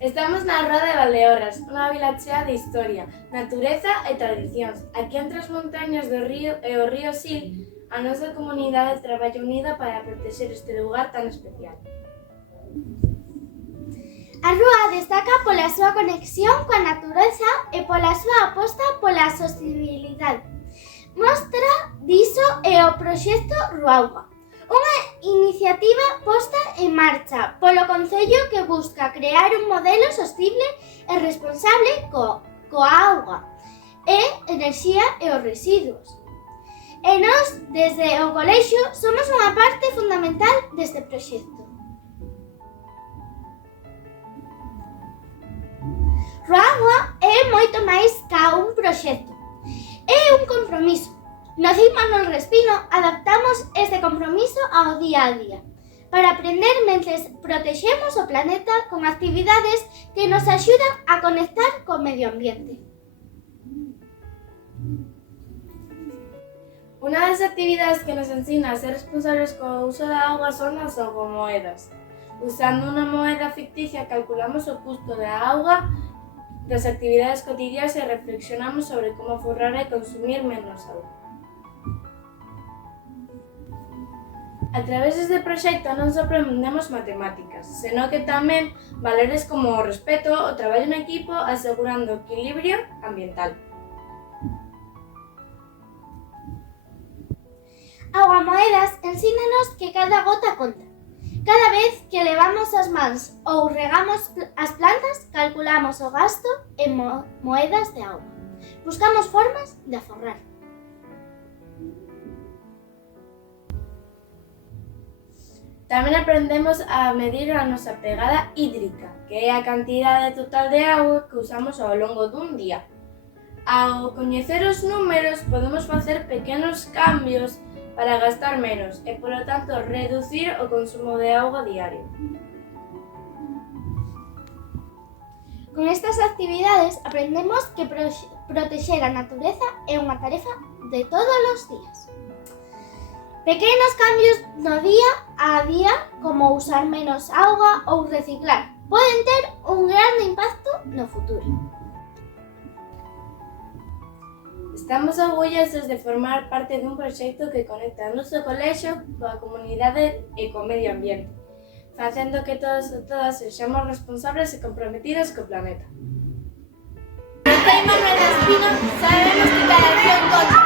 Estamos na Roda de Valdeorras, unha vila chea de historia, natureza e tradicións. Aquí entre as montañas do río e o río Sil, a nosa comunidade traballa unida para proteger este lugar tan especial. A rúa destaca pola súa conexión coa natureza e pola súa aposta pola sostenibilidade. Mostra diso é o proxecto Ruauga, unha iniciativa posta en marcha polo Concello que busca crear un modelo sostible e responsable coa auga e enerxía e os residuos. E nós, desde o colexio, somos unha parte fundamental deste proxecto. Ruauga é moito máis ca un proxecto, é un compromiso. No CIC Manuel Respino adaptamos este compromiso ao día a día para aprender mentres protexemos o planeta con actividades que nos axudan a conectar co medio ambiente. Unha das actividades que nos ensina a ser responsables co uso da auga son as augomoedas. Usando unha moeda ficticia calculamos o custo da auga das actividades cotidianas e reflexionamos sobre como aforrar e consumir menos auga. A través deste proxecto non só aprendemos matemáticas, senón que tamén valores como o respeto, o traballo en equipo, asegurando o equilibrio ambiental. Augamoedas ensínanos que cada gota conta. Cada vez que levamos as mans ou regamos as plantas, calculamos o gasto en moedas de auga. Buscamos formas de aforrar. Tamén aprendemos a medir a nosa pegada hídrica, que é a cantidade total de auga que usamos ao longo dun día. Ao coñecer os números, podemos facer pequenos cambios para gastar menos e, polo tanto, reducir o consumo de auga diario. Con estas actividades aprendemos que protexer a natureza é unha tarefa de todos os días. Pequenos cambios no día a día, como usar menos auga ou reciclar, poden ter un grande impacto no futuro. Estamos orgullosos de formar parte dun proxecto que conecta o noso colexio coa comunidade e co medio ambiente, facendo que todos e todas sexamos responsables e comprometidos co planeta. No CIC Manuel Respino sabemos que cada acción conta.